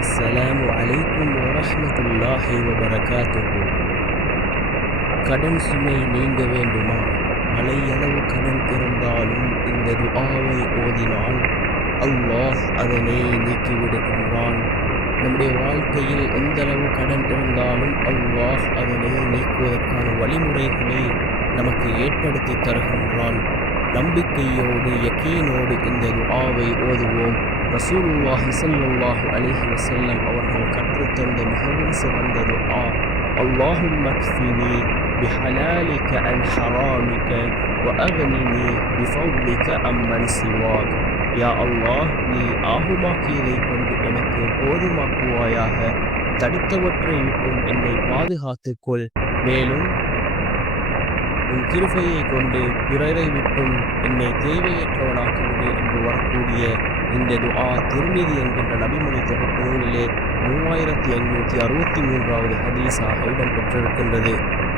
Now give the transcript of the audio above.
அஸ்ஸலாமு அலைக்கும் வரமத்துல்லாஹி வபரகாத்துஹு கடன் சுமை நீங்க வேண்டுமா மலையளவு கடன் திறந்தாலும் இந்த துஆவை ஓதினால் அல்லாஹ் அதனை நீக்கிவிடுகின்றான் நம்முடைய வாழ்க்கையில் எந்தளவு கடன் இருந்தாலும் அல்லாஹ் அதனை நீக்குவதற்கான வழிமுறைகளை நமக்கு ஏற்படுத்தி தருகின்றான் நம்பிக்கையோடு யக்கீனோடு இந்த துஆவை ஓதுவோம் ரசூலுல்லாஹி ஸல்லல்லாஹு அலைஹி வஸல்லம் அவர்கள் கற்றுத்தந்த மிகவும் சிறந்த துஆ اللهم اكفني بحلالك عن حرامك وأغنني بفضلك عمن سواك யா அல்லாஹ் நீ ஆகுமாக்கியதை கொண்டு எனக்கு போதுமாக்குவாயாக தடுத்தவற்றை விட்டும் என்னை பாதுகாத்துக் கொள் மேலும் உன் கிருபையை கொண்டு பிறரை விட்டும் என்னை தேவையற்றவனாக்கிவிடு என்று வரக்கூடிய இந்த துஆ திருமீதி என்கின்ற நபிமொழி தொகுப்பு நூலிலே மூவாயிரத்தி ஐநூற்றி அறுபத்தி மூன்றாவது ஹதீஸாக இடம்பெற்றிருக்கின்றது.